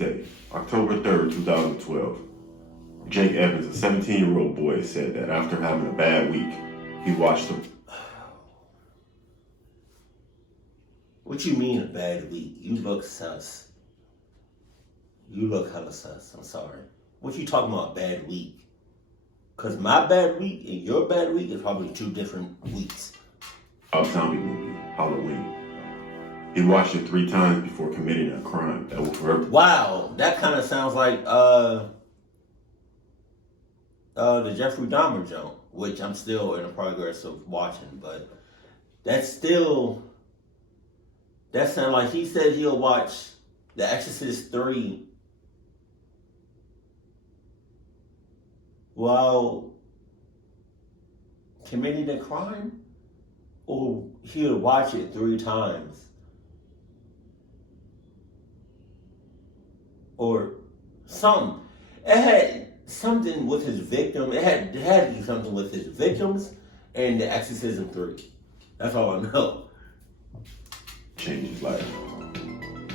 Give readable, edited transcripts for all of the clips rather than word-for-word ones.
Wednesday, October 3rd, 2012. Jake Evans, a 17-year-old boy, said that after having a bad week, he watched the... What you mean a bad week? You look sus. You look hella sus. I'm sorry. What you talking about bad week? Because my bad week and your bad week is probably two different weeks. A zombie movie, Halloween. He watched it 3 times before committing a crime that will forever... Wow, that kind of sounds like the Jeffrey Dahmer joke, which I'm still in the progress of watching, but that sounds like he said he'll watch The Exorcist 3 while committing a crime, or he'll watch it 3 times. Or something. It had something with his victim. It had to do something with his victims and The Exorcism 3. That's all I know. Changed his life.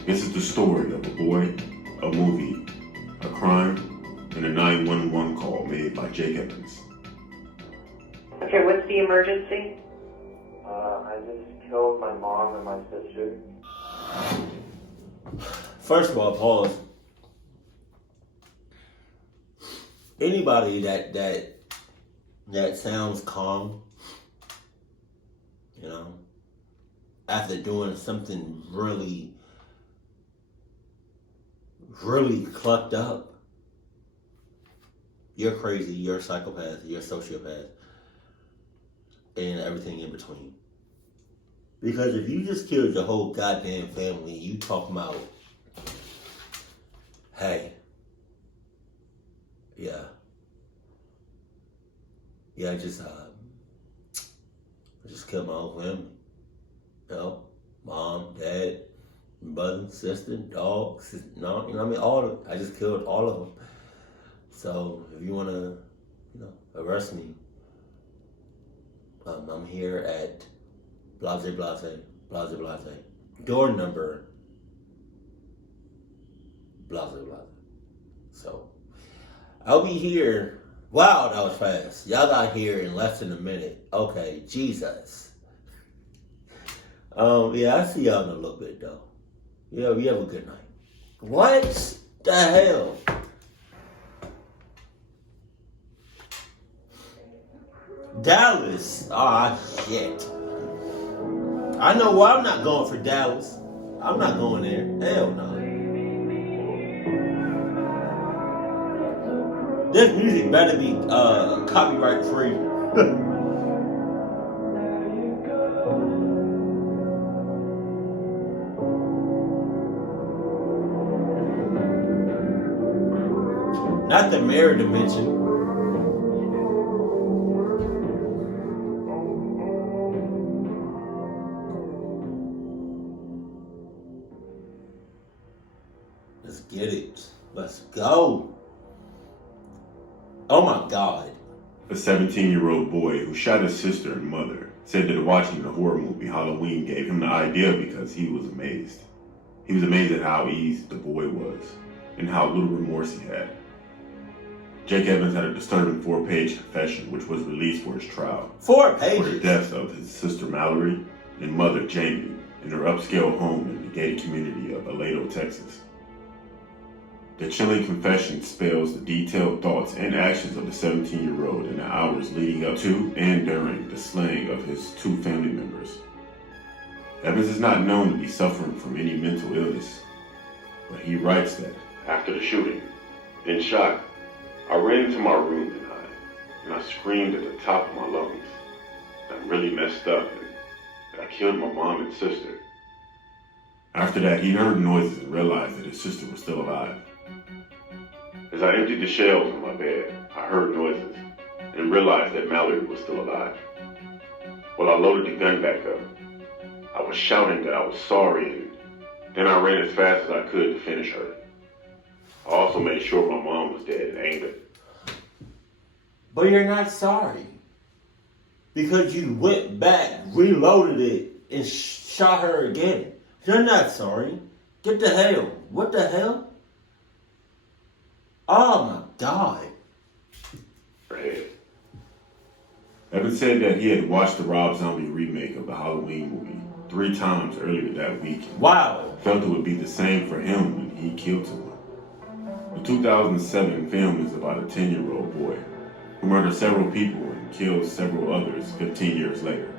This is the story of a boy, a movie, a crime, and a 911 call made by Jake Evans. Okay, what's the emergency? I just killed my mom and my sister. First of all, pause. Anybody that sounds calm, you know, after doing something really, really clucked up, you're crazy, you're a psychopath, you're a sociopath, and everything in between. Because if you just killed your whole goddamn family, you talking about, hey, I just killed my whole family. You know, mom, dad, brother, sister, dog, no, you know what I mean? All of it. I just killed all of them. So if you want to, arrest me, I'm here at blase, blase, blase, blase. Door number, blase, blase. So I'll be here. Wow, that was fast. Y'all got here in less than a minute. Okay, Jesus. I see y'all in a little bit though. Yeah, we have a good night. What the hell? Dallas. Ah, shit. I know why I'm not going for Dallas. I'm not going there. Hell no. This music better be copyright free. Not the mirror dimension. Let's get it. Let's go. Oh my God. A 17-year-old boy who shot his sister and mother said that watching the horror movie Halloween gave him the idea because he was amazed. He was amazed at how easy the boy was and how little remorse he had. Jake Evans had a disturbing 4-page confession which was released for his trial. 4 pages? For the deaths of his sister Mallory and mother Jamie in their upscale home in the gated community of Aledo, Texas. The chilling confession spells the detailed thoughts and actions of the 17-year-old in the hours leading up to and during the slaying of his 2 family members. Evans is not known to be suffering from any mental illness, but he writes that after the shooting, in shock, I ran into my room and I screamed at the top of my lungs. I really messed up and I killed my mom and sister. After that, he heard noises and realized that his sister was still alive. As I emptied the shelves on my bed, I heard noises and realized that Mallory was still alive. While I loaded the gun back up, I was shouting that I was sorry, and then I ran as fast as I could to finish her. I also made sure my mom was dead in anger. But you're not sorry. Because you went back, reloaded it, and shot her again. You're not sorry. Get the hell. What the hell? Oh my God. her head. Evans said that he had watched the Rob Zombie remake of the Halloween movie 3 times earlier that week. Wow. Felt it would be the same for him when he killed someone. The 2007 film is about a 10-year-old boy who murdered several people and killed several others 15 years later.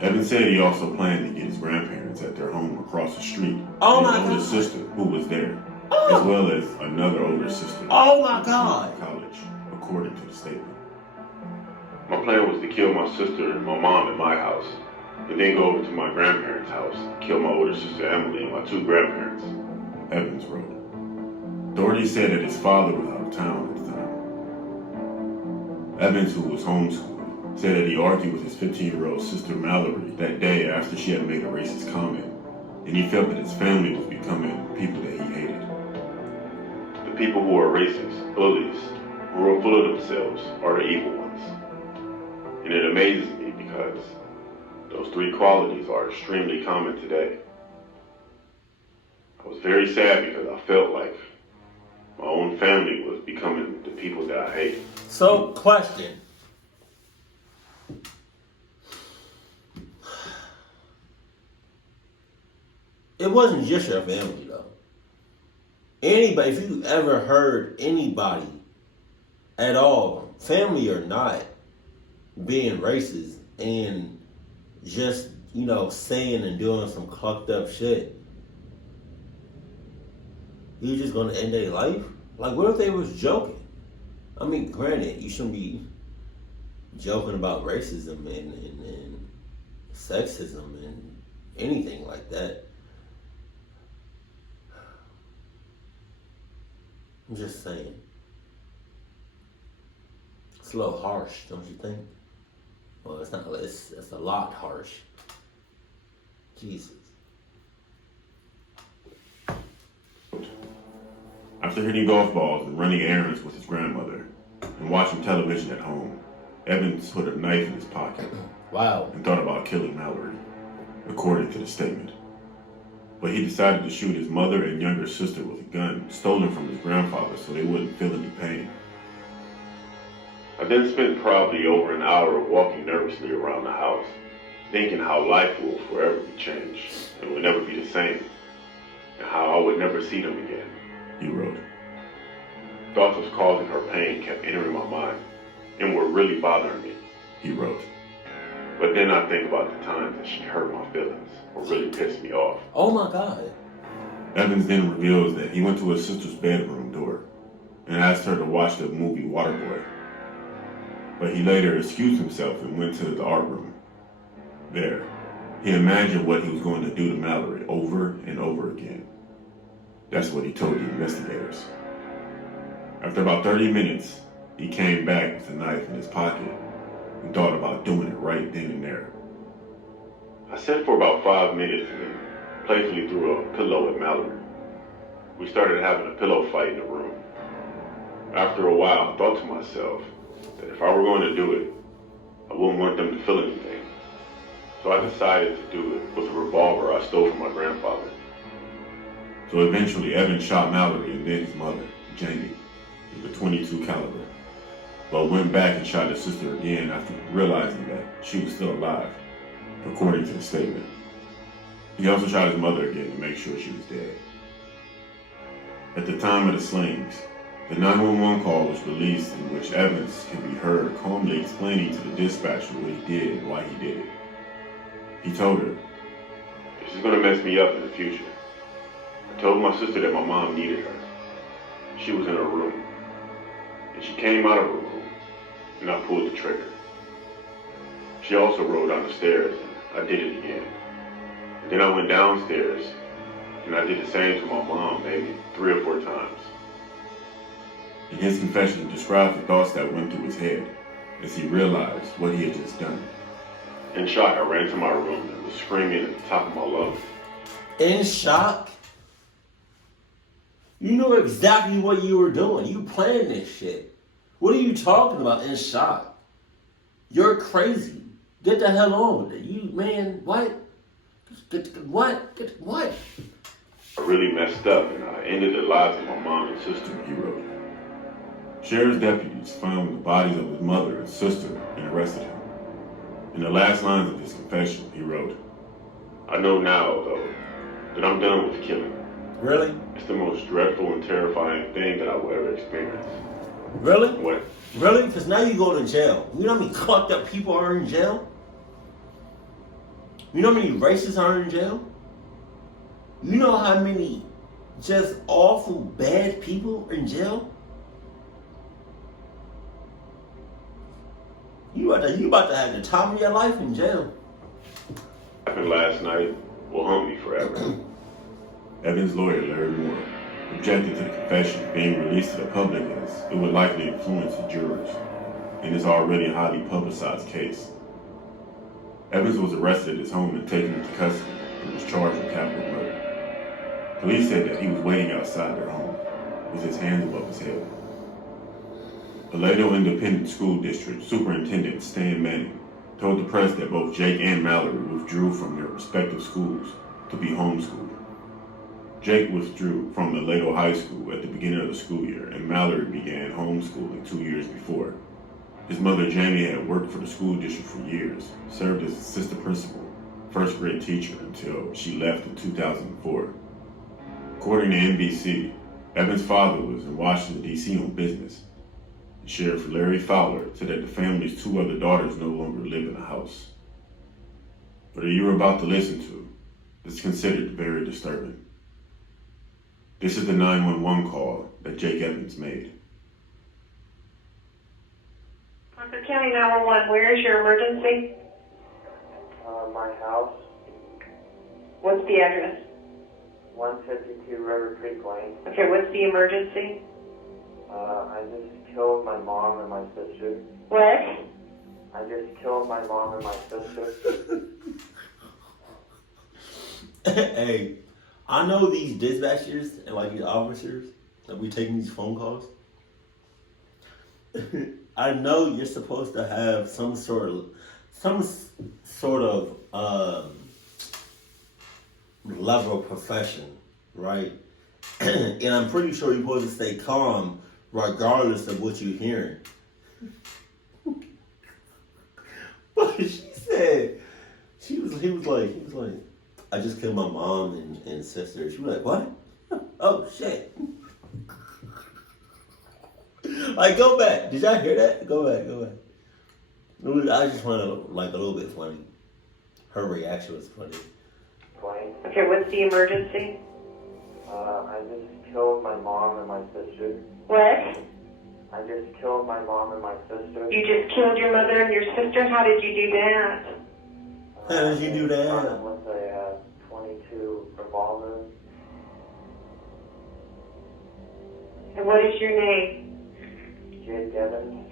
Evans said he also planned to get his grandparents at their home across the street Oh and my his older God. sister who was there, Oh. as well as another older sister. Oh my who God. attended college, according to the statement. My plan was to kill my sister and my mom at my house, and then go over to my grandparents' house and kill my older sister Emily and my 2 grandparents, Evans wrote. Authorities said that his father was out of town at the time. Evans, who was homeschooled, said that he argued with his 15-year-old sister Mallory that day after she had made a racist comment, and he felt that his family was becoming people that he hated. The people who are racist, bullies, who are full of themselves are the evil ones. And it amazes me because those 3 qualities are extremely common today. I was very sad because I felt like my own family was becoming the people that I hate. So, question. It wasn't just your family, though. Anybody, if you ever heard anybody at all, family or not, being racist and just, saying and doing some clucked up shit, you just gonna end their life? Like, what if they was joking? I mean, granted, you shouldn't be joking about racism and sexism and anything like that. I'm just saying. It's a little harsh, don't you think? Well, it's not. It's a lot harsh. Jesus. After hitting golf balls and running errands with his grandmother and watching television at home, Evans put a knife in his pocket Wow. and thought about killing Mallory, according to the statement. But he decided to shoot his mother and younger sister with a gun stolen from his grandfather so they wouldn't feel any pain. I then spent probably over an hour walking nervously around the house, thinking how life will forever be changed and would never be the same, and how I would never see them again, he wrote. Thoughts was causing her pain kept entering my mind and were really bothering me, he wrote. But then I think about the times that she hurt my feelings or really pissed me off. Oh my God. Evans then reveals that he went to his sister's bedroom door and asked her to watch the movie Waterboy. But he later excused himself and went to the art room. There, he imagined what he was going to do to Mallory over and over again. That's what he told the investigators. After about 30 minutes, he came back with a knife in his pocket and thought about doing it right then and there. I sat for about 5 minutes and then playfully threw a pillow at Mallory. We started having a pillow fight in the room. After a while, I thought to myself that if I were going to do it, I wouldn't want them to feel anything. So I decided to do it with a revolver I stole from my grandfather. So eventually, Evan shot Mallory and then his mother, Jamie, with a .22 caliber, but went back and shot his sister again after realizing that she was still alive, according to the statement. He also shot his mother again to make sure she was dead. At the time of the slayings, the 911 call was released in which Evans can be heard calmly explaining to the dispatcher what he did and why he did it. He told her, "This is going to mess me up in the future. I told my sister that my mom needed her. She was in her room. And she came out of her room, and I pulled the trigger. She also rolled down the stairs, and I did it again. And then I went downstairs, and I did the same to my mom maybe 3 or 4 times." In his confession, he describes the thoughts that went through his head as he realized what he had just done. In shock, I ran to my room and was screaming at the top of my lungs. In shock? You knew exactly what you were doing. You planned this shit. What are you talking about in shock? You're crazy. Get the hell on with it. You, man, what? What? I really messed up and I ended the lives of my mom and sister, he wrote. Sheriff's deputies found the bodies of his mother and sister and arrested him. In the last lines of his confession, he wrote, "I know now, though, that I'm done with killing. Really? It's the most dreadful and terrifying thing that I will ever experience." Really? What? Really? Because now you go to jail. You know how many fucked up people are in jail? You know how many racists are in jail? You know how many just awful, bad people are in jail? You about to have the time of your life in jail. What happened last night will haunt me forever. Evan's lawyer, Larry Moore, objected to the confession being released to the public as it would likely influence the jurors in his already highly publicized case. Evans was arrested at his home and taken into custody and was charged with capital murder. Police said that he was waiting outside their home with his hands above his head. Aledo Independent School District Superintendent Stan Manning told the press that both Jake and Mallory withdrew from their respective schools to be homeschooled. Jake withdrew from Aledo High School at the beginning of the school year, and Mallory began homeschooling 2 years before. His mother, Jamie, had worked for the school district for years, served as assistant principal, first grade teacher until she left in 2004. According to NBC, Evan's father was in Washington, D.C. on business. Sheriff Larry Fowler said that the family's 2 other daughters no longer live in the house. What you're about to listen to is considered very disturbing. This is the 911 call that Jake Evans made. Parker County 911, where is your emergency? My house, What's the address? 152 River Creek Lane. Okay, what's the emergency? I just killed my mom and my sister. What? I just killed my mom and my sister. Hey, I know these dispatchers and like these officers that we taking these phone calls. I know you're supposed to have some sort of level of profession, right? And I'm pretty sure you're supposed to stay calm regardless of what you're hearing. But she said, he was like, I just killed my mom and sister. She was like, what? Oh shit. Like, go back. Did y'all hear that? Go back. I just found it like a little bit funny. Her reaction was funny. Plain. Okay, what's the emergency? I just killed my mom and my sister. What? I just killed my mom and my sister. You just killed your mother and your sister? How did you do that? How did you do that? With a 22 revolver. And what is your name? Jake Evans.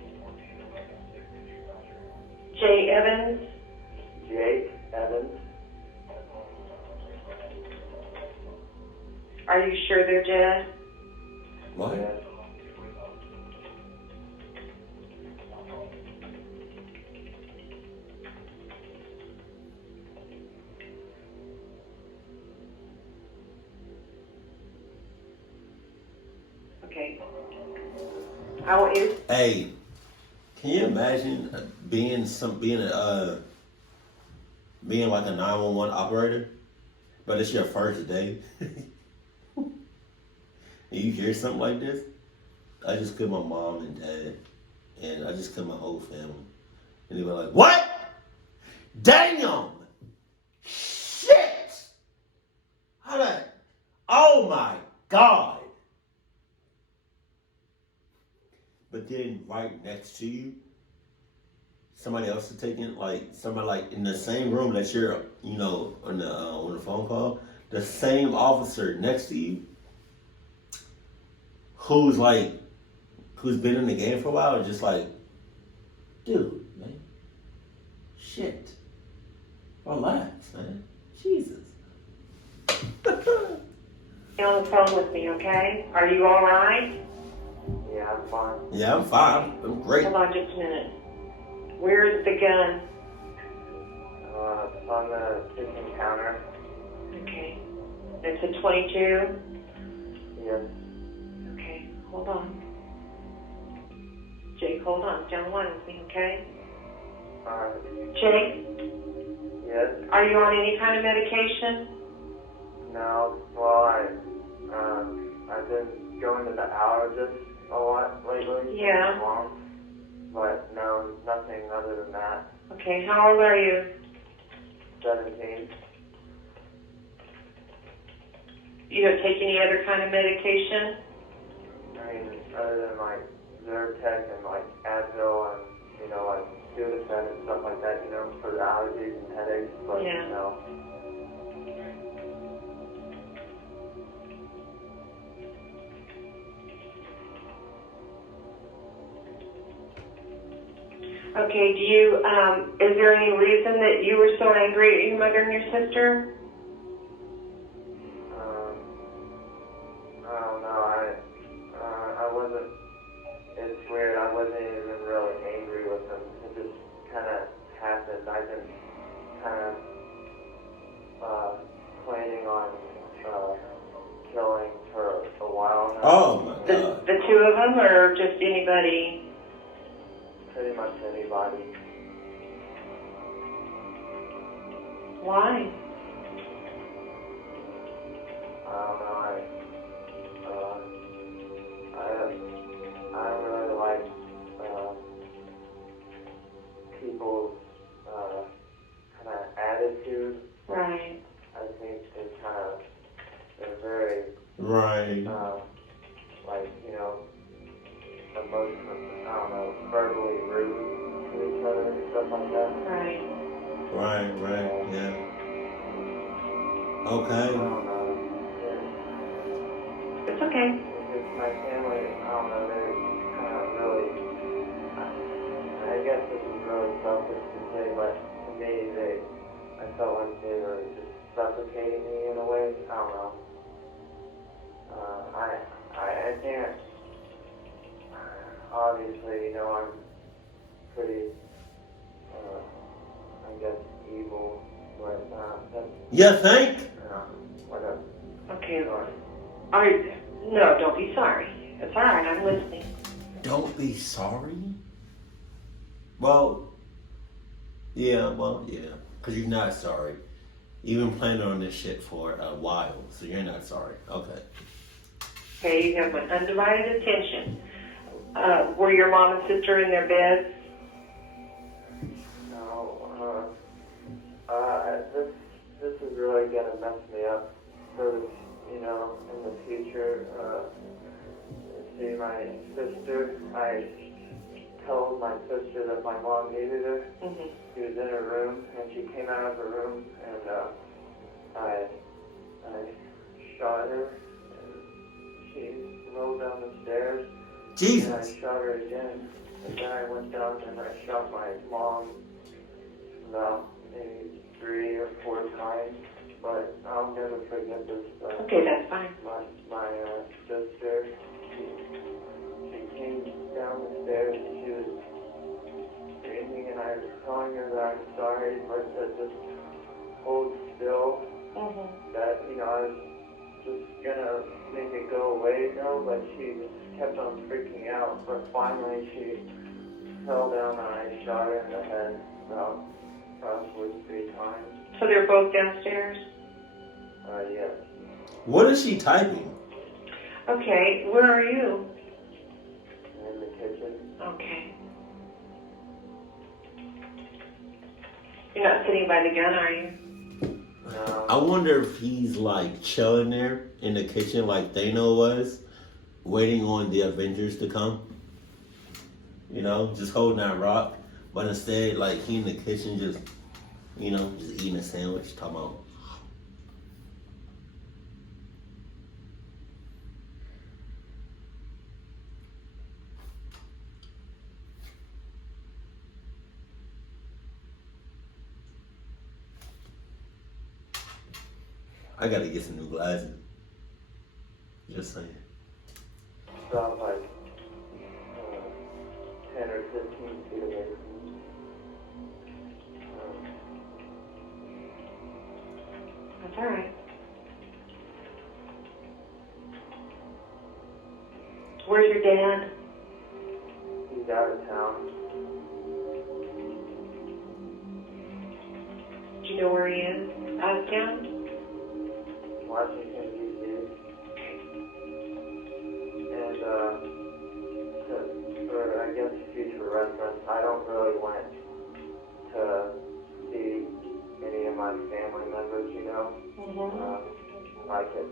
Jay Evans? Jake Evans. Are you sure they're dead? What? Yes. Okay. I want you to... Hey, can you imagine being like a 911 operator, but it's your first day, and you hear something like this? I just killed my mom and dad, and I just killed my whole family, and they were like, "What? Damn! Shit! How that? Oh my God!" But then right next to you, somebody else is taking, like, somebody like in the same room that you're, on the phone call, the same officer next to you, who's been in the game for a while, just like, dude, man, shit, relax, man, Jesus. Stay on the phone with me, okay? Are you all right? Yeah, I'm fine. Yeah, I'm fine. I'm great. Hold on just a minute. Where is the gun? It's on the kitchen counter. Okay. It's a 22? Yes. Okay, hold on. Jake, hold on. Stay on the line with me, okay? Jake, Yes? are you on any kind of medication? No. Well, I've been going to the allergist a lot lately. Yeah. Mom. But no, nothing other than that. Okay, how old are you? 17. You don't take any other kind of medication? I mean, other than like Zyrtec and like Advil and, you know, like Sudafed and stuff like that, you know, for the allergies and headaches. But Yeah. no. Okay, is there any reason that you were so angry at your mother and your sister? I don't know. I wasn't. It's weird. I wasn't even really angry with them. It just kind of happened. I've been kind of planning on killing for a while now. Oh my God. The two of them, or just anybody? Pretty much anybody. Why? I don't know. I don't really like people's kind of attitude. Right. I think they're very Right. like, you know, emotionally, I don't know, verbally rude to each other and stuff like that. Right. Right. Yeah. I Okay. don't know. It's okay. It's my family, I don't know, they're kind of really, I guess this is really selfish to say, but to me, I felt like they were just suffocating me in a way. I don't know. I can't, obviously, you know, I'm pretty, I guess, evil, but that's, You think? whatever. Okay. Sorry. No, don't be sorry. It's all right. I'm listening. Don't be sorry. Well, yeah. Because you're not sorry. You've been planning on this shit for a while, so you're not sorry. Okay. Okay, you have my undivided attention. Were your mom and sister in their beds? No, this is really gonna mess me up for, you know, in the future. See, my sister, I told my sister that my mom needed her. Mm-hmm. She was in her room, and she came out of her room, and I shot her, and she rolled down the stairs, and I Jesus. shot her again. And then I went down and I shot my mom about maybe 3 or 4 times, but I'll never forget this. Okay, that's fine. My sister, she came down the stairs and she was screaming, and I was telling her that I'm sorry, but to just hold still, Mm-hmm. that, you know, I was just gonna make it go away, you know, but she just kept on freaking out. But finally she fell down and I shot her in the head about probably 3 times. So they're both downstairs? Yes. What is she typing? Okay, where are you? In the kitchen. Okay. You're not sitting by the gun, are you? No. I wonder if he's like chilling there in the kitchen like Thanos was, waiting on the Avengers to come. You know, just holding that rock. But instead, like, he in the kitchen just, you know, just eating a sandwich, talking about. I gotta get some new glasses. Just saying. About like 10 or 15 feet away from me. That's all right. Where's your dad? He's He's out of town. Do you know where he is? Out of town? Washington, D.C. And for, I guess, future reference, I don't really want to see any of my family members, you know, like it,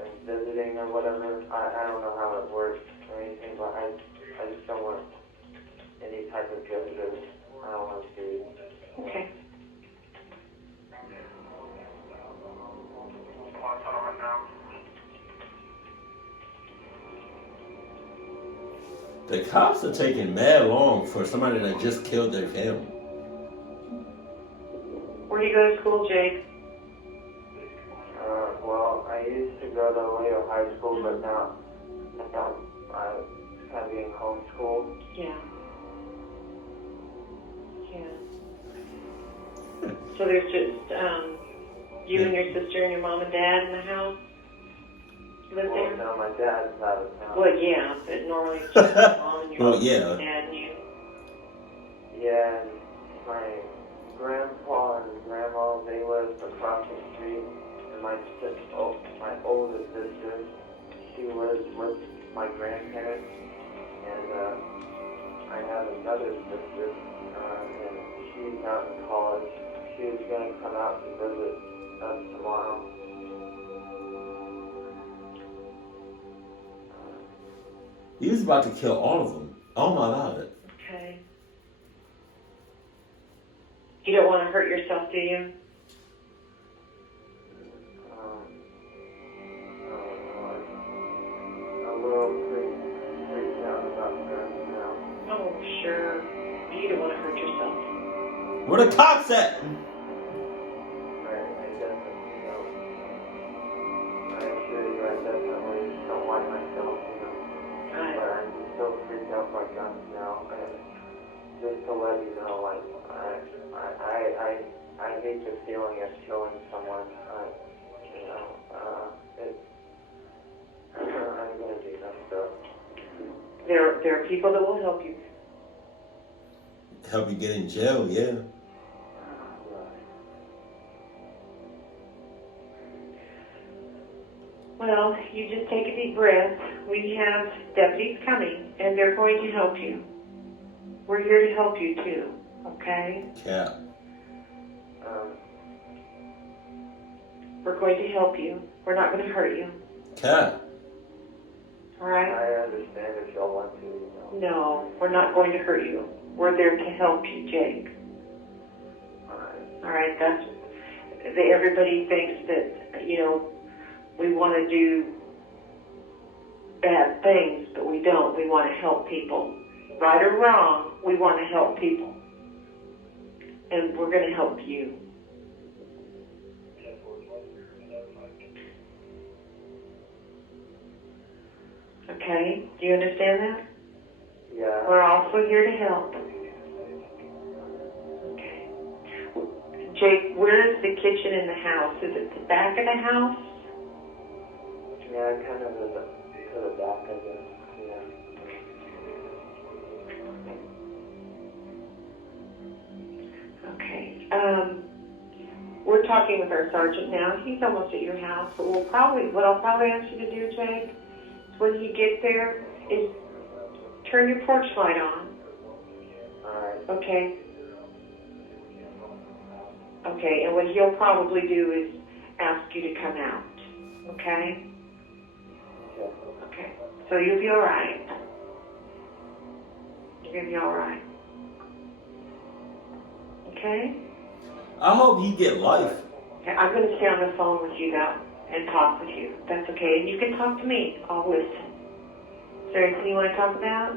and visiting or whatever. I don't know how it works or anything, but I just don't want any type of visitors. I don't want to see. Okay. The cops are taking mad long for somebody that just killed their family. Where do you go to school, Jake? Well, I used to go to Aledo High School, but now I'm kind of being homeschooled. Yeah. Yeah. So there's just you and your sister and your mom and dad in the house? Live Well, there? no, my dad's out of town. Well, yeah, but normally it's just your mom and your Well, yeah. dad and you. Yeah, and my grandpa and grandma, they live across the street, and my oldest sister, she lives with my grandparents, and I have another sister, and she's out in college. She was going to come out to visit us tomorrow. He was about to kill all of them. Oh my God. Okay. You don't want to hurt yourself, do you? A little freaked out about that now. Oh, sure. You don't want to hurt yourself. Where the cops at? I definitely don't. I assure you, I definitely don't like myself, you know. But I'm so freaked out by guns now. And just to let you know, like, I hate the feeling of killing someone. You know, I'm gonna do that stuff. There are people that will help you. Help you get in jail, yeah. Well, you just take a deep breath. We have deputies coming, and they're going to help you. We're here to help you, too, okay? Cap. We're going to help you. We're not going to hurt you, Cap. all right? I understand if y'all want to, you know. No, we're not going to hurt you. We're there to help you, Jake. All right, everybody thinks that, you know, we want to do bad things, but we don't. We want to help people. Right or wrong, we want to help people. And we're going to help you. Okay? Do you understand that? Yeah. We're also here to help. Okay. Jake, where is the kitchen in the house? Is it the back of the house? Yeah, kind of to the back, I guess. Yeah. Okay. We're talking with our sergeant now. He's almost at your house, but what I'll probably ask you to do, Jake, is when you get there, is turn your porch light on. Alright. Okay. Okay, and what he'll probably do is ask you to come out. Okay? Yeah. Okay. So you'll be all right. You're going to be all right. Okay? I hope you get life. Okay, I'm going to stay on the phone with you, though, and talk with you. That's okay. And you can talk to me. I'll listen. Is there anything you want to talk about?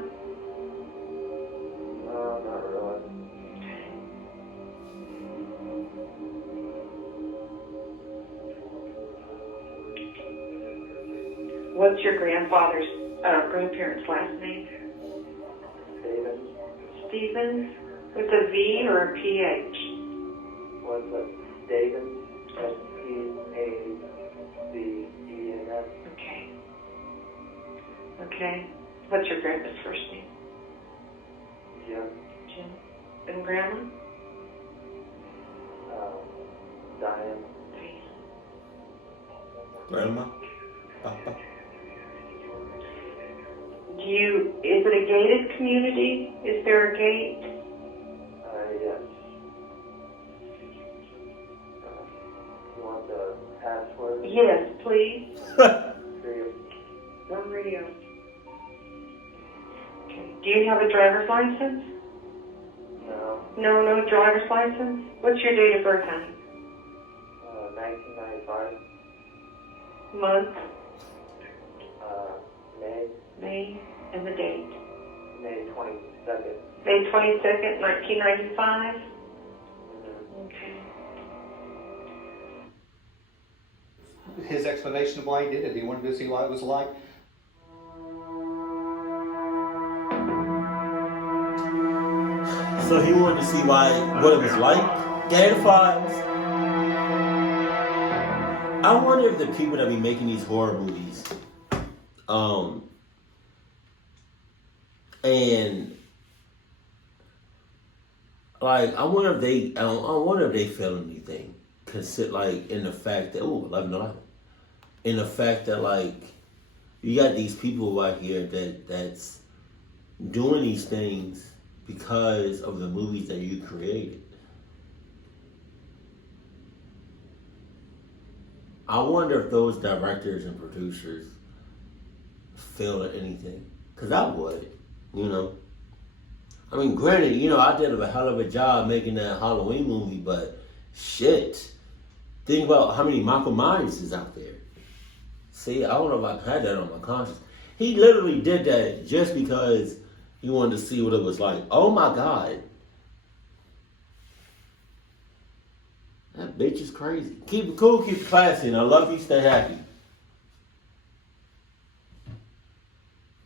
No, not really. What's your grandparents' last name? Stevens. Stevens? With a V or a PH? Was it Stevens? S-T-A-V-E-N-S. Okay. Okay. What's your grandpa's first name? Jim. Jim. And Grandma? Diane. Diane. Grandma? Papa? Is it a gated community? Is there a gate? Yes. You want the password? Yes, please. Radio. On radio. Okay. Do you have a driver's license? No. No driver's license? What's your date of birth, honey? 1995. Month? May. May? And the date? May 22nd. May 22nd, 1995? Mm-hmm. Okay. His explanation of why he did it. He wanted to see what it was like. So he wanted to see what it was like. Gator Files. I wonder if the people that be making these horror movies, and like I wonder if they feel anything. Consider like in the fact that 11/11, in the fact that like you got these people out here that's doing these things because of the movies that you created. I wonder if those directors and producers feel anything. Because I would, you know. I mean, granted, you know, I did a hell of a job making that Halloween movie, but shit. Think about how many Michael Myers is out there. See, I don't know if I had that on my conscience. He literally did that just because he wanted to see what it was like. Oh my God. That bitch is crazy. Keep it cool, keep it classy, and I love you, stay happy.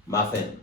My family.